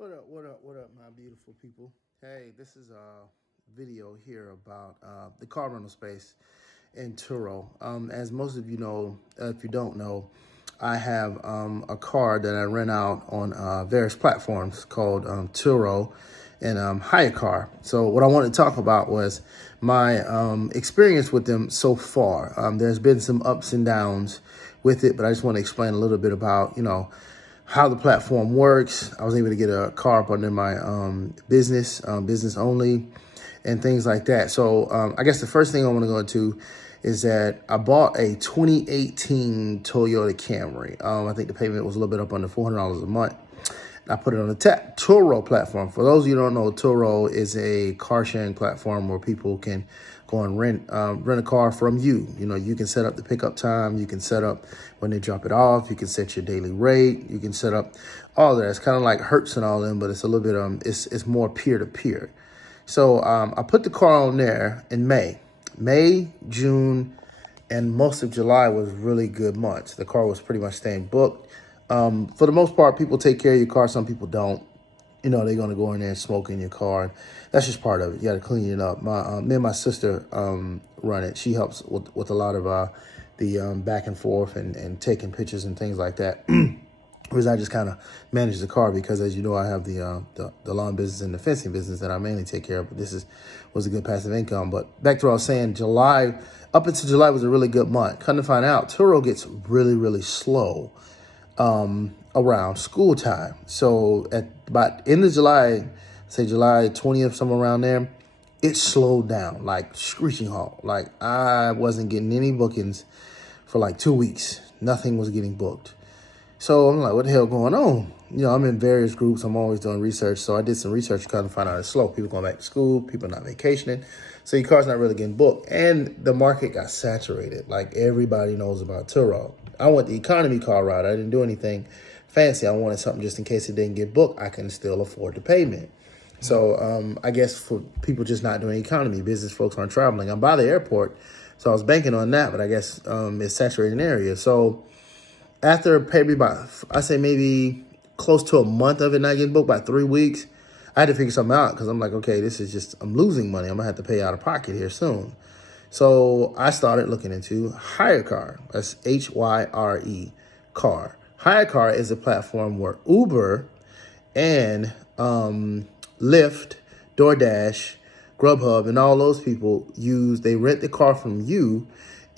What up, my beautiful people? Hey, this is a video here about the car rental space in Turo. As most of you know, if you don't know, I have a car that I rent out on various platforms called Turo and Hyrecar. So what I wanted to talk about was my experience with them so far. There's been some ups and downs with it, but I just want to explain a little bit about, how the platform works. I was able to get a car up under my business only, and things like that. So I guess the first thing I want to go into is that I bought a 2018 Toyota Camry. I think the payment was a little bit up under $400 a month. I put it on the Turo platform. For those of you who don't know, Turo is a car sharing platform where people can go and rent a car from you. You can set up the pickup time. You can set up when they drop it off. You can set your daily rate. You can set up all of that. It's kind of like Hertz and all them, but it's a little bit it's more peer to peer. So I put the car on there in May, June, and most of July was really good months. The car was pretty much staying booked. For the most part, people take care of your car. Some people don't. They're going to go in there and smoke in your car. That's just part of it. You got to clean it up. Me and my sister run it. She helps with a lot of the back and forth and taking pictures and things like that. Whereas I just kind of manage the car because, as you know, I have the lawn business and the fencing business that I mainly take care of. But this was a good passive income. But back to what I was saying, up until July was a really good month. Come to find out, Turo gets really, really slow around school time. So at about end of July, say July 20th, somewhere around there, it slowed down like screeching halt. Like I wasn't getting any bookings for like 2 weeks. Nothing was getting booked. So I'm like, what the hell going on? I'm in various groups. I'm always doing research. So I did some research to kind of find out it's slow. People going back to school, people not vacationing. So your car's not really getting booked. And the market got saturated. Like everybody knows about Turo. I went the economy car route. I didn't do anything fancy. I wanted something just in case it didn't get booked, I can still afford the payment. So I guess for people just not doing economy, business folks aren't traveling. I'm by the airport, so I was banking on that, but I guess it's saturated area. So after maybe close to a month of it not getting booked, by 3 weeks, I had to figure something out because I'm like, okay, I'm losing money. I'm gonna have to pay out of pocket here soon. So I started looking into Hyrecar. That's Hyre car. Hyrecar is a platform where Uber and Lyft, DoorDash, Grubhub, and all those people they rent the car from you,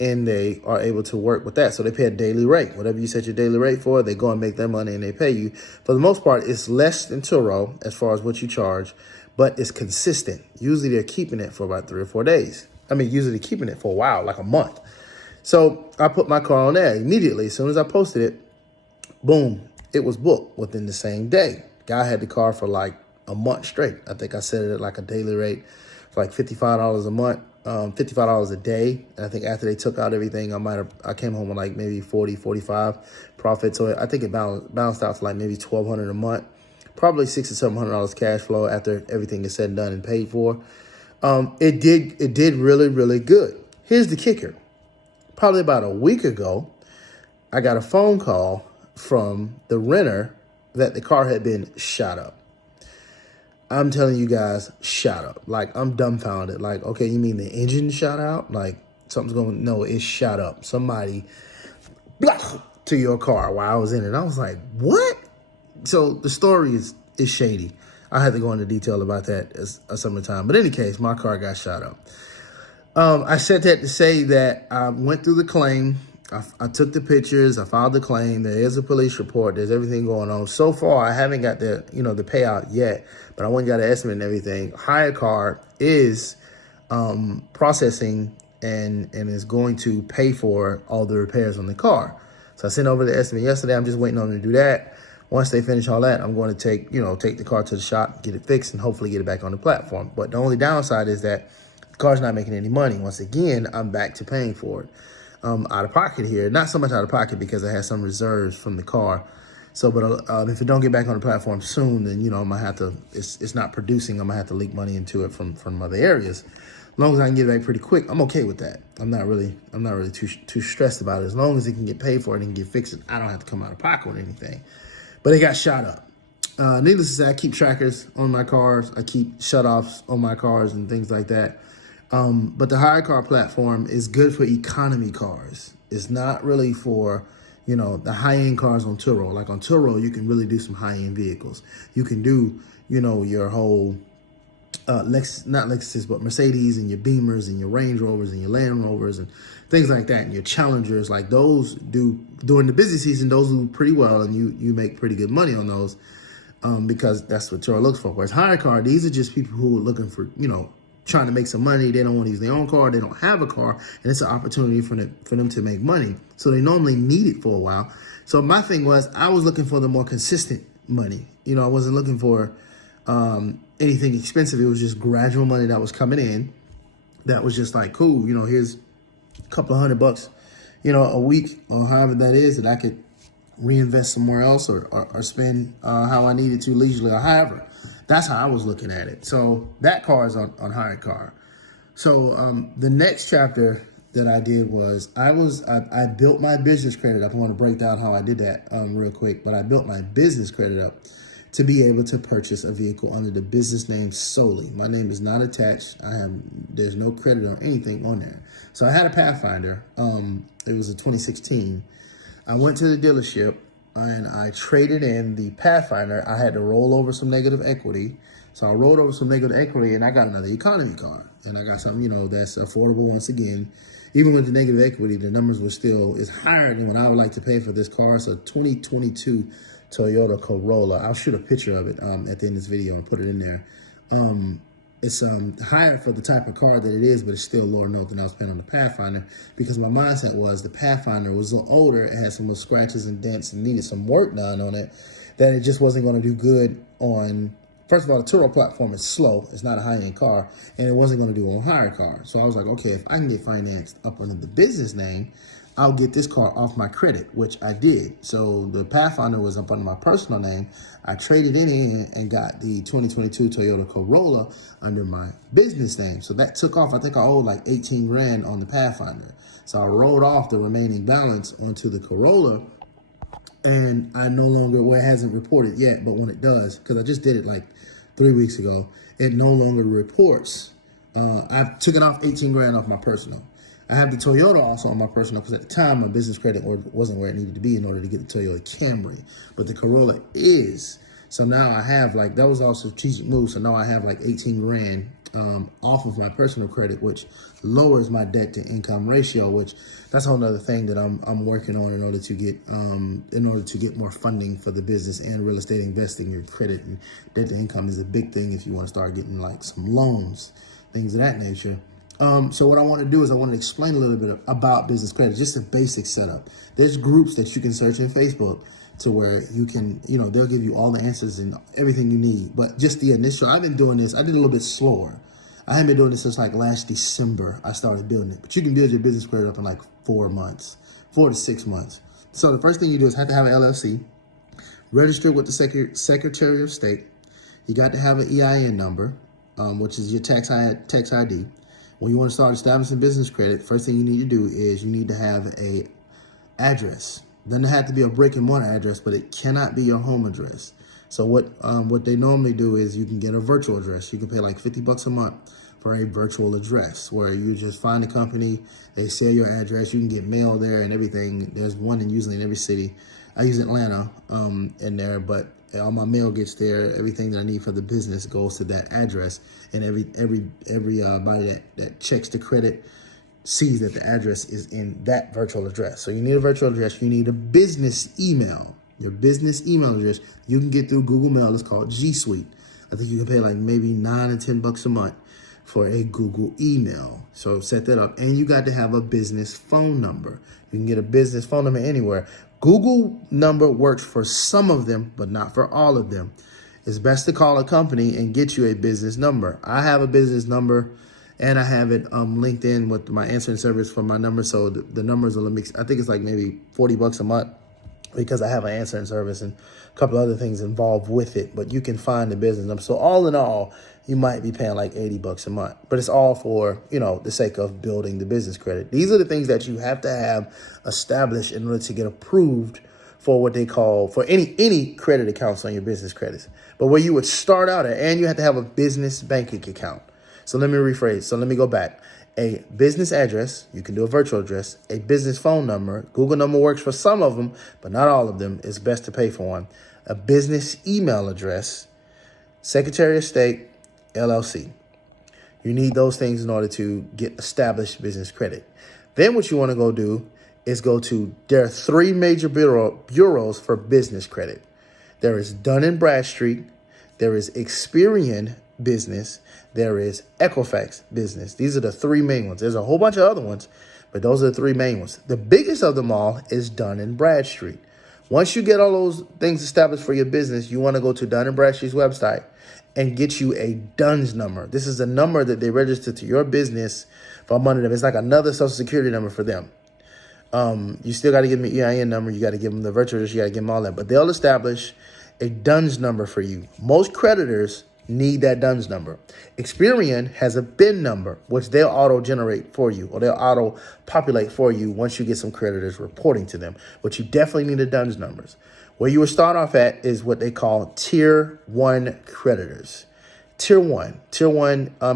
and they are able to work with that. So they pay a daily rate. Whatever you set your daily rate for, they go and make their money and they pay you. For the most part, it's less than Turo as far as what you charge, but it's consistent. Usually they're keeping it for about 3 or 4 days. Usually they're keeping it for a while, like a month. So I put my car on there immediately. As soon as I posted it, boom, it was booked within the same day. Guy had the car for like a month straight. I think I set it at like a daily rate for like $55 a month, $55 a day. And I think after they took out everything, I came home with like maybe 40, 45 profit. So I think it bounced out to like maybe $1,200 a month, probably $600 to $700 cash flow after everything is said and done and paid for. It did really, really good. Here's the kicker. Probably about a week ago, I got a phone call from the renter that the car had been shot up. I'm telling you guys, shot up. Like, I'm dumbfounded. Like, okay, you mean the engine shot out? Like, no, it's shot up. Somebody blah to your car while I was in it. I was like, what? So the story is shady. I had to go into detail about that some of the time. But in any case, my car got shot up. I said that to say that I went through the claim. I took the pictures. I filed the claim. There is a police report. There's everything going on. So far, I haven't got the payout yet, but I went and got an estimate and everything. Hyrecar is processing and is going to pay for all the repairs on the car. So I sent over the estimate yesterday. I'm just waiting on them to do that. Once they finish all that, I'm going to take the car to the shop, get it fixed, and hopefully get it back on the platform. But the only downside is that the car's not making any money. Once again, I'm back to paying for it. Out of pocket here. Not so much out of pocket because I had some reserves from the car. So, but if it don't get back on the platform soon, then, I'm going to have to, it's not producing. I'm going to have to leak money into it from other areas. As long as I can get it back pretty quick, I'm okay with that. I'm not really too stressed about it. As long as it can get paid for it and get fixed, I don't have to come out of pocket with anything. But it got shot up. Needless to say, I keep trackers on my cars. I keep shutoffs on my cars and things like that. But the Hyrecar platform is good for economy cars. It's not really for, the high-end cars on Turo. Like on Turo, you can really do some high-end vehicles. You can do, your whole not Lexus, but Mercedes and your Beamers and your Range Rovers and your Land Rovers and things like that, and your Challengers. Like those do, during the busy season, those do pretty well, and you make pretty good money on those because that's what Turo looks for. Whereas Hyrecar, these are just people who are looking for, trying to make some money. They don't want to use their own car. They don't have a car, and it's an opportunity for them to make money. So they normally need it for a while. So my thing was, I was looking for the more consistent money. I wasn't looking for anything expensive. It was just gradual money that was coming in. That was just like, cool, here's a couple of $100, a week or however that is that I could reinvest somewhere else or spend how I needed to leisurely or however. That's how I was looking at it. So that car is on Hyrecar. So the next chapter that I did was I built my business credit up. I want to break down how I did that real quick, but I built my business credit up to be able to purchase a vehicle under the business name solely. My name is not attached. There's no credit or anything on there. So I had a Pathfinder. It was a 2016. I went to the dealership and I traded in the Pathfinder. I had to roll over some negative equity. So I rolled over some negative equity and I got another economy car. And I got something, that's affordable once again. Even with the negative equity, the numbers were still, is higher than what I would like to pay for this car. It's a 2022 Toyota Corolla. I'll shoot a picture of it at the end of this video and put it in there. It's higher for the type of car that it is, but it's still lower note than I was paying on the Pathfinder because my mindset was the Pathfinder was a little older. It had some little scratches and dents and needed some work done on it, that it just wasn't going to do good on. First of all, the Turo platform is slow. It's not a high-end car, and it wasn't going to do on Hyrecar. So I was like, okay, if I can get financed up under the business name, I'll get this car off my credit, which I did. So the Pathfinder was up under my personal name. I traded it in and got the 2022 Toyota Corolla under my business name. So that took off. I think I owed like 18 grand on the Pathfinder. So I rolled off the remaining balance onto the Corolla. And I no longer, well, it hasn't reported yet, but when it does, because I just did it like 3 weeks ago, it no longer reports. I've taken off 18 grand off my personal. I have the Toyota also on my personal because at the time my business credit wasn't where it needed to be in order to get the Toyota Camry, but the Corolla is. So now I have that was also a strategic move. So now I have like 18 grand off of my personal credit, which lowers my debt to income ratio, which that's a whole other thing that I'm working on in order to get more funding for the business and real estate investing. Your credit and debt to income is a big thing if you want to start getting like some loans, things of that nature. So what I want to do is I want to explain a little bit about business credit, just a basic setup. There's groups that you can search in Facebook to where you can, they'll give you all the answers and everything you need. But just the initial, I've been doing this, I did a little bit slower. I haven't been doing this since like last December, I started building it. But you can build your business credit up in like 4 months, 4 to 6 months. So the first thing you do is have to have an LLC, registered with the Secretary of State. You got to have an EIN number, which is your tax ID. When you want to start establishing business credit, first thing you need to do is you need to have a address. Doesn't have to be a brick and mortar address, but it cannot be your home address. So what they normally do is you can get a virtual address. You can pay like $50 a month for a virtual address where you just find a company, they sell your address, you can get mail there and everything. There's one usually in every city. I use Atlanta in there, but all my mail gets there. Everything that I need for the business goes to that address, and everybody that checks the credit sees that the address is in that virtual address. So you need a virtual address. You need a business email. Your business email address you can get through Google Mail. It's called G Suite. I think you can pay like maybe $9 or $10 a month for a Google email. So set that up, and you got to have a business phone number. You can get a business phone number anywhere. Google number works for some of them, but not for all of them. It's best to call a company and get you a business number. I have a business number, and I have it linked in with my answering service for my number. So the numbers are mixed. I think it's like maybe $40 a month because I have an answering service and a couple other things involved with it. But you can find the business number. So all in all, you might be paying like $80 a month, but it's all for, the sake of building the business credit. These are the things that you have to have established in order to get approved for what they call for any credit accounts on your business credits, but where you would start out at, and you have to have a business banking account. So let me rephrase. So let me go back. A business address, you can do a virtual address, a business phone number. Google number works for some of them, but not all of them. It's best to pay for one. A business email address, Secretary of State, LLC. You need those things in order to get established business credit. Then what you want to go do is there are three major bureaus for business credit. There is Dun & Bradstreet, there is Experian Business, there is Equifax Business. These are the three main ones. There's a whole bunch of other ones, but those are the three main ones. The biggest of them all is Dun & Bradstreet. Once you get all those things established for your business, you want to go to Dun & Bradstreet's website and get you a DUNS number. This is a number that they register to your business from under them. It's like another social security number for them. You still got to give them an EIN number. You got to give them the virtual address. You got to give them all that. But they'll establish a DUNS number for you. Most creditors need that DUNS number. Experian has a BIN number, which they'll auto-generate for you, or they'll auto-populate for you once you get some creditors reporting to them. But you definitely need the DUNS numbers. Where you will start off at is what they call Tier 1 creditors. Tier 1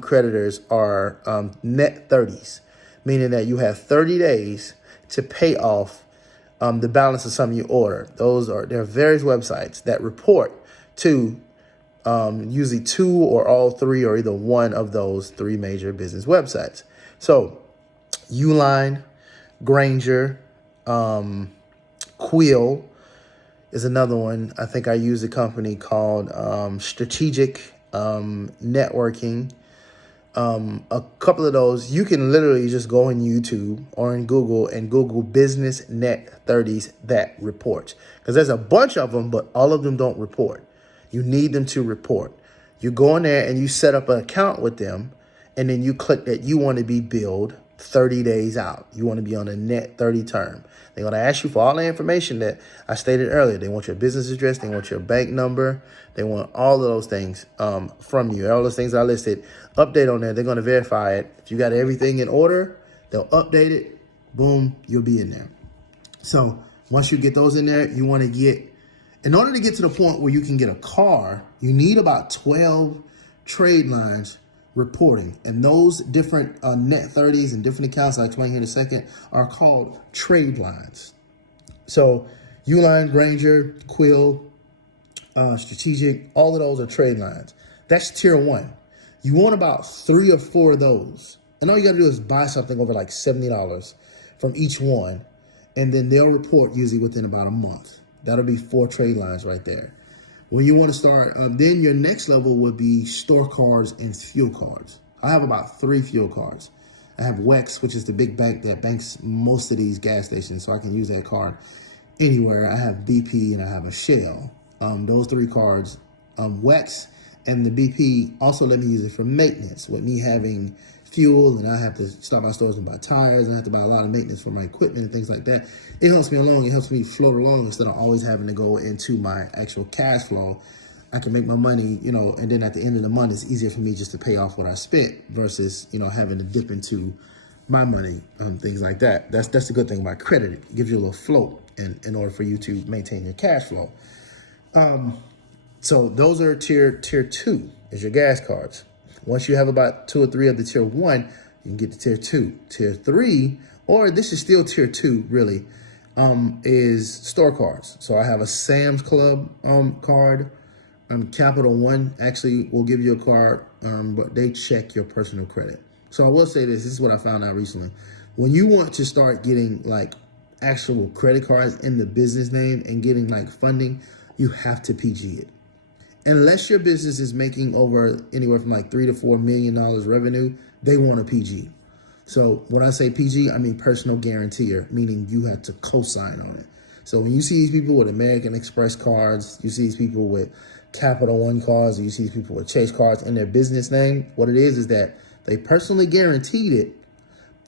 creditors are net 30s, meaning that you have 30 days to pay off the balance of something you order. There are various websites that report to usually two or all three or either one of those three major business websites. So Uline, Granger, Quill is another one. I think I use a company called Strategic Networking. A couple of those, you can literally just go on YouTube or in Google and Google Business Net 30s that reports. Because there's a bunch of them, but all of them don't report. You need them to report. You go in there and you set up an account with them, and then you click that you want to be billed 30 days out. You want to be on a net 30 term. They're going to ask you for all the information that I stated earlier. They want your business address. They want your bank number. They want all of those things from you. All those things I listed, update on there. They're going to verify it. If you got everything in order, they'll update it. Boom, you'll be in there. So once you get those in there, you want to in order to get to the point where you can get a car, you need about 12 trade lines reporting. And those different net 30s and different accounts I'll explain here in a second are called trade lines. So Uline, Granger, Quill, Strategic, all of those are trade lines. That's Tier 1. You want about 3 or 4 of those. And all you got to do is buy something over like $70 from each one. And then they'll report usually within about a month. That'll be 4 trade lines right there. When you want to start, then your next level would be store cards and fuel cards. I have about 3 fuel cards. I have WEX, which is the big bank that banks most of these gas stations, so I can use that card anywhere. I have BP and I have a Shell. Those 3 cards, WEX and the BP also let me use it for maintenance. With me having fuel and I have to stop by stores and buy tires and I have to buy a lot of maintenance for my equipment and things like that, it helps me along. It helps me float along instead of always having to go into my actual cash flow. I can make my money, and then at the end of the month, it's easier for me just to pay off what I spent versus, having to dip into my money, things like that. That's the good thing about credit. It gives you a little float in order for you to maintain your cash flow. So those are tier 2 is your gas cards. Once you have about 2 or 3 of the Tier 1, you can get to Tier 2. Tier 3, or this is still Tier 2 really, is store cards. So I have a Sam's Club card. Capital One actually will give you a card, but they check your personal credit. So I will say this is what I found out recently. When you want to start getting like actual credit cards in the business name and getting like funding, you have to PG it. Unless your business is making over anywhere from like $3 to $4 million revenue, they want a PG. So when I say PG, I mean personal guarantor, meaning you have to co-sign on it. So when you see these people with American Express cards, you see these people with Capital One cards, or you see these people with Chase cards in their business name, what it is that they personally guaranteed it.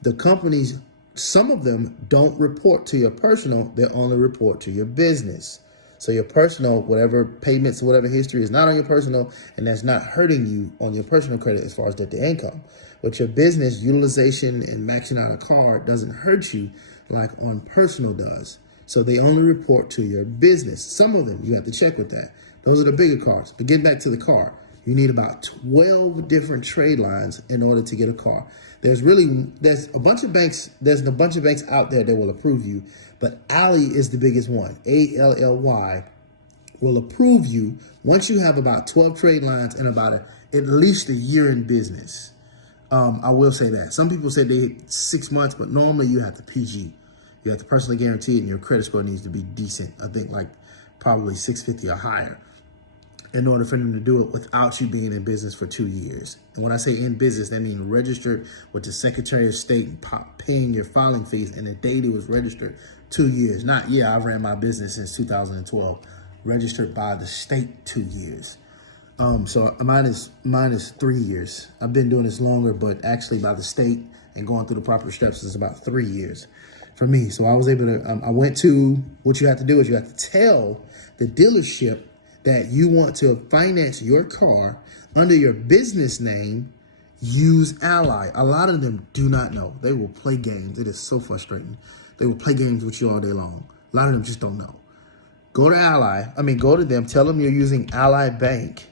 The companies, some of them don't report to your personal, they only report to your business. So your personal, whatever payments, whatever history is not on your personal, and that's not hurting you on your personal credit as far as debt to income. But your business utilization and maxing out a card doesn't hurt you like on personal does. So they only report to your business. Some of them, you have to check with that. Those are the bigger cars. But getting back to the car, you need about 12 different trade lines in order to get a car. There's a bunch of banks out there that will approve you, but Ally is the biggest one. ALLY will approve you once you have about 12 trade lines and at least a year in business. I will say that. Some people say 6 months, but normally you have to PG. You have to personally guarantee it, and your credit score needs to be decent. I think like probably 650 or higher in order for them to do it without you being in business for 2 years. And when I say in business, that means registered with the Secretary of State and paying your filing fees, and the date it was registered 2 years. Not, yeah, I've ran my business since 2012. Registered by the state 2 years. So mine is 3 years. I've been doing this longer, but actually by the state and going through the proper steps is about 3 years for me. So I was able to, I went to, what you have to do is you have to tell the dealership that you want to finance your car under your business name. Use Ally. A lot of them do not know. They will play games. It is so frustrating. They will play games with you all day long. A lot of them just don't know. Go to them, tell them you're using Ally Bank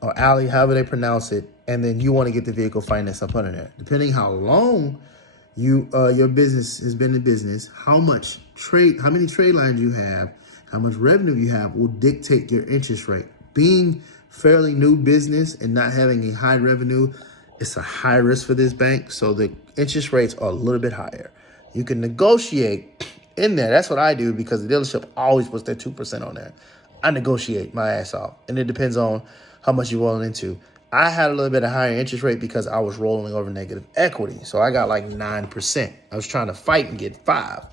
or Ally, however they pronounce it, and then you want to get the vehicle financed up under there. Depending how long your business has been in business, how many trade lines you have, how much revenue you have will dictate your interest rate. Being fairly new business and not having a high revenue, it's a high risk for this bank, so the interest rates are a little bit higher. You can negotiate in there. That's what I do, because the dealership always puts their 2% on there. I negotiate my ass off, and it depends on how much you're rolling into. I had a little bit of higher interest rate because I was rolling over negative equity, so I got like 9%. I was trying to fight and get 5,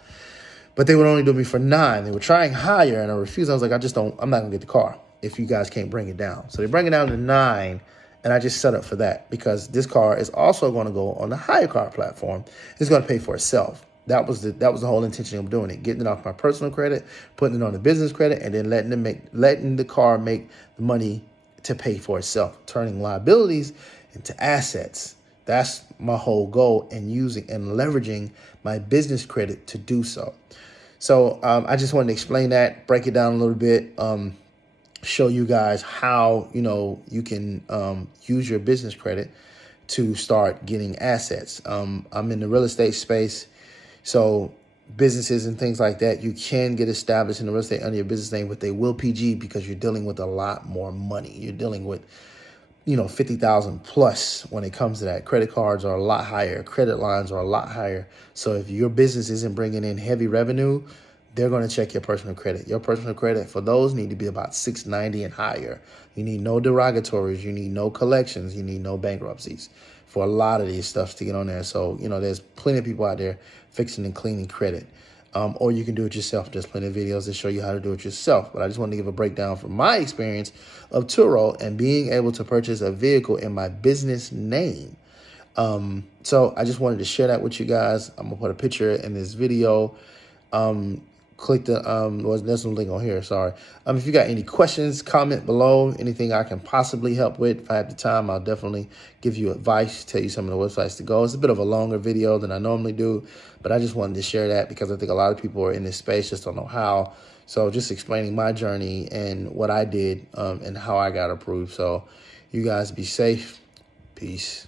but they would only do me for 9. They were trying higher, and I refused. I was like, I'm not gonna get the car if you guys can't bring it down. So they bring it down to 9, and I just set up for that because this car is also going to go on the Hyrecar platform. It's going to pay for itself. That was the whole intention of doing it, getting it off my personal credit, putting it on the business credit, and then letting the car make the money to pay for itself, turning liabilities into assets. That's my whole goal, and using and leveraging my business credit to do so. So I just wanted to explain that, break it down a little bit, show you guys how you can use your business credit to start getting assets. I'm in the real estate space. So businesses and things like that, you can get established in the real estate under your business name, but they will PG because you're dealing with a lot more money. You're dealing with, 50,000 plus when it comes to that. Credit cards are a lot higher. Credit lines are a lot higher. So if your business isn't bringing in heavy revenue, they're going to check your personal credit. Your personal credit for those need to be about 690 and higher. You need no derogatories. You need no collections. You need no bankruptcies for a lot of these stuffs to get on there. So, there's plenty of people out there fixing and cleaning credit. Or you can do it yourself. There's plenty of videos that show you how to do it yourself. But I just wanted to give a breakdown from my experience of Turo and being able to purchase a vehicle in my business name. So I just wanted to share that with you guys. I'm going to put a picture in this video. Click the, there's no link on here, sorry. If you got any questions, comment below. Anything I can possibly help with. If I have the time, I'll definitely give you advice, tell you some of the websites to go. It's a bit of a longer video than I normally do, but I just wanted to share that because I think a lot of people are in this space, just don't know how. So just explaining my journey and what I did and how I got approved. So you guys be safe. Peace.